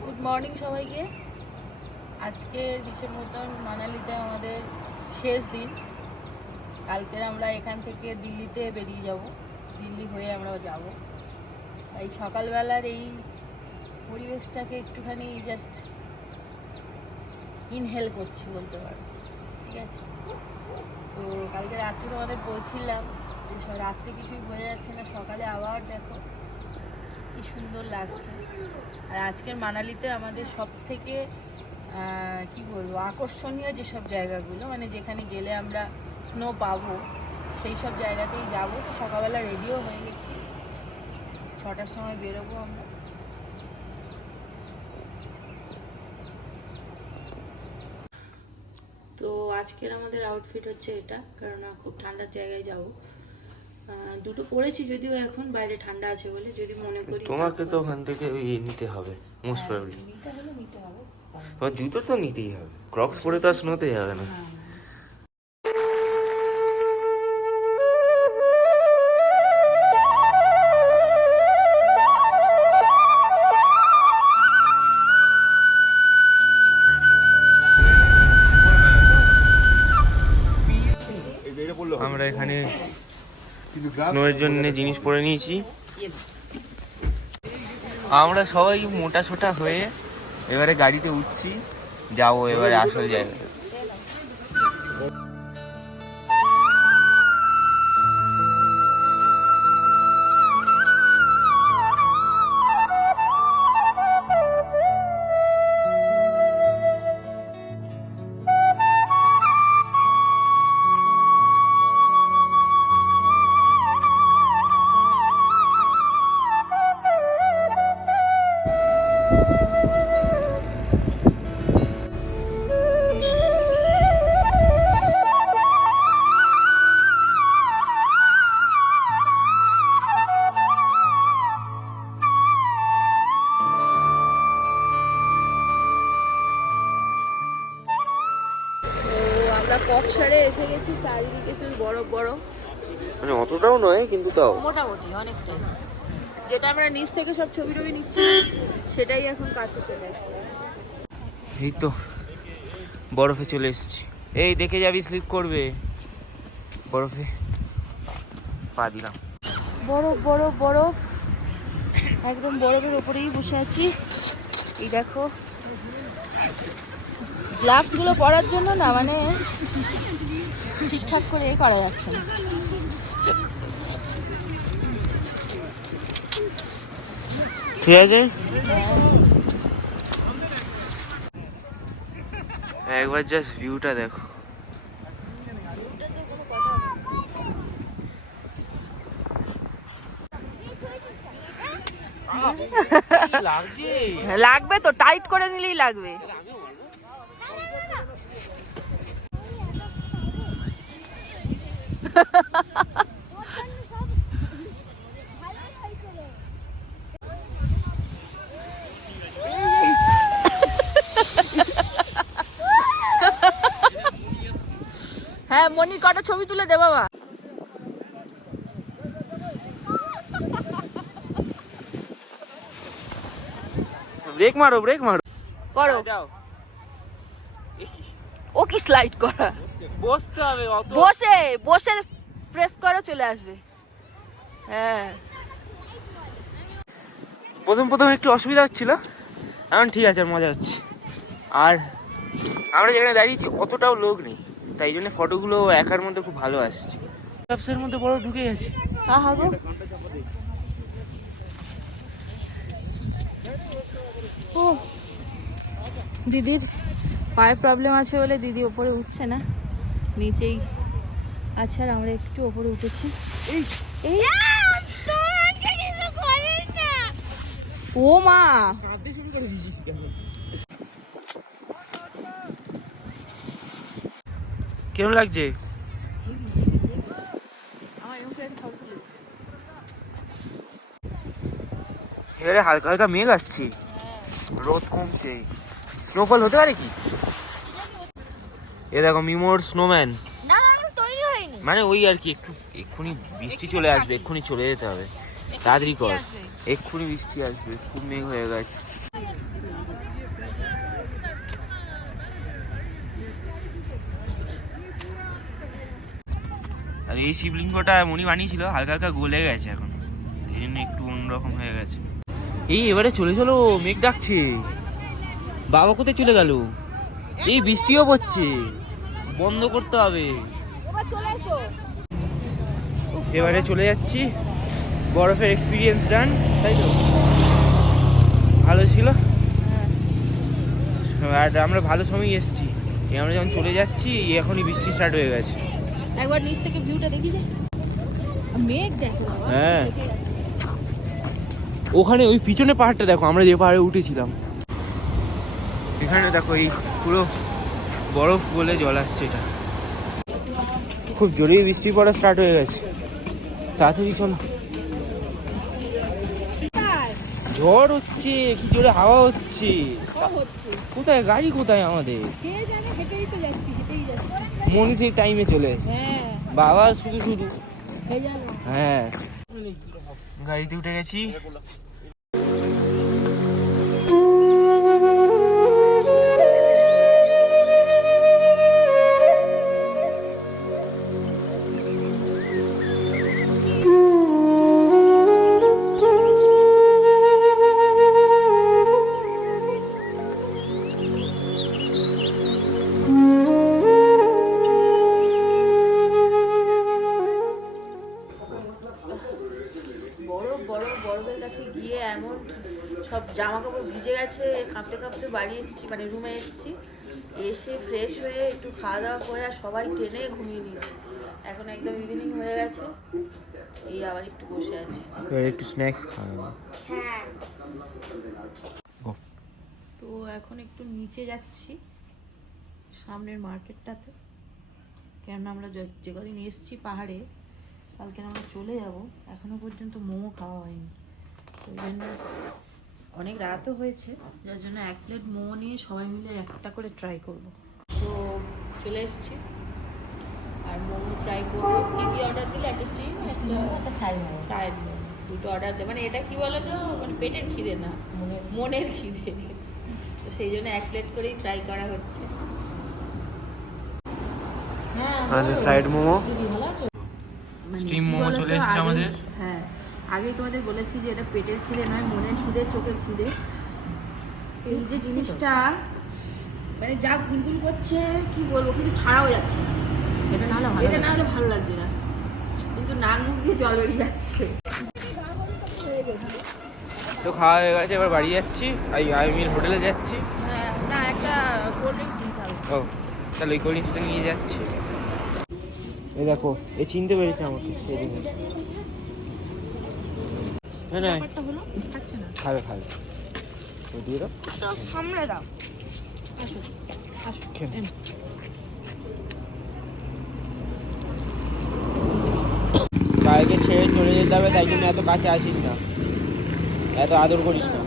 Good morning সবাইকে। আজকে বিশের মতন মানালিতে আমাদের শেষ দিন। কালকের আমরা এখান থেকে দিল্লিতে বেরিয়ে যাব। দিল্লি হয়ে আমরা যাব। এই সকালবেলার এই পরিবেশটাকে একটুখানি জাস্ট ইনহেল করছি বলতে পারো। ঠিক আছে? তো কালকে রাত্রে তোমাদের বলছিলাম যে রাত্রে কিছুই বোঝা যাচ্ছে না। সকালে আবার দেখো কি সুন্দর লাগছে। আর আজকের মানালিতে আমাদের সব থেকে কি বলব, আকর্ষণীয় যেসব জায়গাগুলো মানে যেখানে গেলে আমরা স্নো পাবো সেই সব জায়গাতেই যাব। তো সকালবেলা রেডিও হয়ে গেছি। ছটার সময় বেরোবো আমরা। তো আজকের আমাদের আউটফিট হচ্ছে এটা কারণ খুব ঠান্ডার জায়গায় যাব। দুটো পরেছি যদিও এখন বাইরে ঠান্ডা আছে বলে যদি মনে করি তোমাকে তো ওখান থেকে ওই নিতে হবে মোস্ট প্রবলি নিতে হবে। তোমার জুতো তো নিতেই হবে ক্রক্স পরে তো আর স্নোতে যাবে না। হ্যাঁ। আমরা এখানে স্নোয়ের জন্য জিনিস পরে নিয়েছি। আমরা সবাই মোটা সোটা হয়ে এবারে গাড়িতে উঠছি, যাব এবারে আসল জায়গায়। আমরা এসে গেছি চারিদিকে শুধু বরফ বরফ। মানে অতটাও নয় কিন্তু তাও। মোটামুটি অনেকটাই। যেটা আমরা নিচ থেকে সব ছবি টবি নিচ্ছি সেটাই এখন কাছে চলে এই তো বরফে চলে এসেছি। এই দেখে যাবি স্লিপ করবে। বরফে পা দিলাম। বরফ বরফ বরফ। একদম বরফের উপরেই বসে আছি। এই দেখো গ্লাভসগুলো পরার জন্য না মানে ঠিকঠাক করে করা যাচ্ছে না। ঠিক আছে? একবার জাস্ট ভিউটা দেখো। লাগবে তো টাইট করে নিলেই লাগবে। হ্যাঁ মনির কটা ছবি তুলে দে বাবা। ব্রেক মারো ব্রেক মারো। করো। যাও। স্লাইড করা। বসতে হবে অত বসে বসে প্রেস করো চলে আসবে। হ্যাঁ। প্রথম প্রথম একটু অসুবিধা হচ্ছিল। এখন ঠিক আছে আর মজা হচ্ছে। আর আমরা যেখানে দাঁড়িয়েছি অতটাও লোক নেই। তাই জন্য ফটোগুলো একার মধ্যে খুব ভালো আসছে। ব্যবসার মধ্যে বড় ঢুকে গেছে। গো। ও দিদির পায়ে প্রবলেম আছে বলে দিদি ওপরে উঠছে না। নিচেই আছে আর আমরা একটু ওপরে উঠেছি। এই। এই ও মা। কেমন লাগছে। এবারে হালকা হালকা মেঘ আসছে। রোদ কমছে। স্নোফল হতে পারে কি? এ দেখো মিমোর স্নোম্যান মানে ওই আর কি একটু এক্ষুনি বৃষ্টি চলে আসবে এক্ষুনি চলে যেতে হবে। তাড়াতাড়ি কর। এক্ষুনি বৃষ্টি আসবে খুব মেঘ হয়ে গেছে। আর এই শিবলিঙ্গটা মনি বানিয়েছিল হালকা হালকা গলে গেছে এখন। এই জন্য একটু অন্যরকম হয়ে গেছে। এই এবারে চলে চলো মেঘ ডাকছে। বাবা কোথায় চলে গেলো? এই বৃষ্টিও পড়ছে। বন্ধ করতে হবে। এবার চলে যাচ্ছি। বরফের এক্সপিরিয়েন্স ডান তাই তো? ভালো ছিল? আর আমরা ভালো সময় এসেছি। আমরা যখন চলে যাচ্ছি এখনই বৃষ্টি স্টার্ট হয়ে গেছে। একবার নিচ থেকে ভিউটা দেখি মেঘ দেখো। হ্যাঁ। ওখানে ওই পিছনে পাহাড়টা দেখো আমরা যে পাহাড়ে উঠেছিলাম। এখানে দেখো এই পুরো বরফ বলে জল আসছে এটা। খুব জোরেই বৃষ্টি পড়া স্টার্ট হয়ে গেছে। তাড়াতাড়ি চলো। ঝড় হচ্ছে কি জোরে হাওয়া হচ্ছে। কোথায় গাড়ি কোথায় আমাদের? কে জানে হেঁটেই তো যাচ্ছি হেঁটেই যাচ্ছি। মনে যে টাইমে চলে এসছে। হ্যাঁ। বাবা শুধু শুধু। হ্যাঁ। গাড়িতে উঠে গেছি। কাছে গিয়ে এমন সব জামা কাপড় ভিজে গেছে কাঁপতে কাঁপতে বাড়ি এসেছি মানে রুমে এসেছি। এসে ফ্রেশ হয়ে একটু খাওয়া দাওয়া করে আর সবাই টেনে ঘুমিয়ে নিয়েছি। এখন একদম ইভিনিং হয়ে গেছে এই আবার একটু বসে আছি। একটু স্ন্যাক্স খাওয়া হ্যাঁ। তো এখন একটু নিচে যাচ্ছি সামনের মার্কেটটাতে। কেননা আমরা যে কদিন এসছি পাহাড়ে কালকে আমরা চলে যাব এখনও পর্যন্ত মোমো খাওয়া হয়নি। ওই জন্য অনেক রাতও হয়েছে। যার জন্য এক প্লেট মোমো নিয়ে সবাই মিলে একটা করে ট্রাই করব। তো চলে এসেছি। আর মোমো ট্রাই করব। কি কি অর্ডার দিলে? একটা স্টিম একটা ফ্রাইড মোমো। ফ্রাইড মোমো। দুটো অর্ডার দে মানে এটা কি বলো তো মানে পেটের খিদে না। মনের খিদে। তো সেই জন্য এক প্লেট করেই ট্রাই করা হচ্ছে। আমাদের সাইড মোমো? Steam কি মোমো চলে এসেছে আমাদের। হ্যাঁ। আগেই তোমাদের বলেছি যে এটা পেটের খিদে নয় মনের খিদে চোখের খিদে। এই যে জিনিসটা মানে যা গুলগুল করছে কি বলব কিন্তু ছাড়াও যাচ্ছে না। এটা নাহলে ভালো এটা না হলে ভালো লাগছে না। কিন্তু নাক মুখ দিয়ে জল বেরিয়ে যাচ্ছে। তো খাওয়া হয়ে গেছে এবার বাড়ি যাচ্ছি। আই আই মিল হোটেলে যাচ্ছি। হ্যাঁ না একটা কোল্ড ড্রিঙ্কস নিতে হবে। ও তাহলে ওই কোল্ড ড্রিঙ্কসটা নিয়ে যাচ্ছি। এই দেখো এ চিনতে পেরেছে আমাকে সেদিন না না ব্যাপারটা হলো থাকছে না। খাবে খাবে। ও দিয়ে দাও। তো সামনে দাও। আসো আসো। গায়েকে ছেড়ে চলে যেতে হবে তাই জন্য এত কাছে আসিস না। এত আদর করিস না।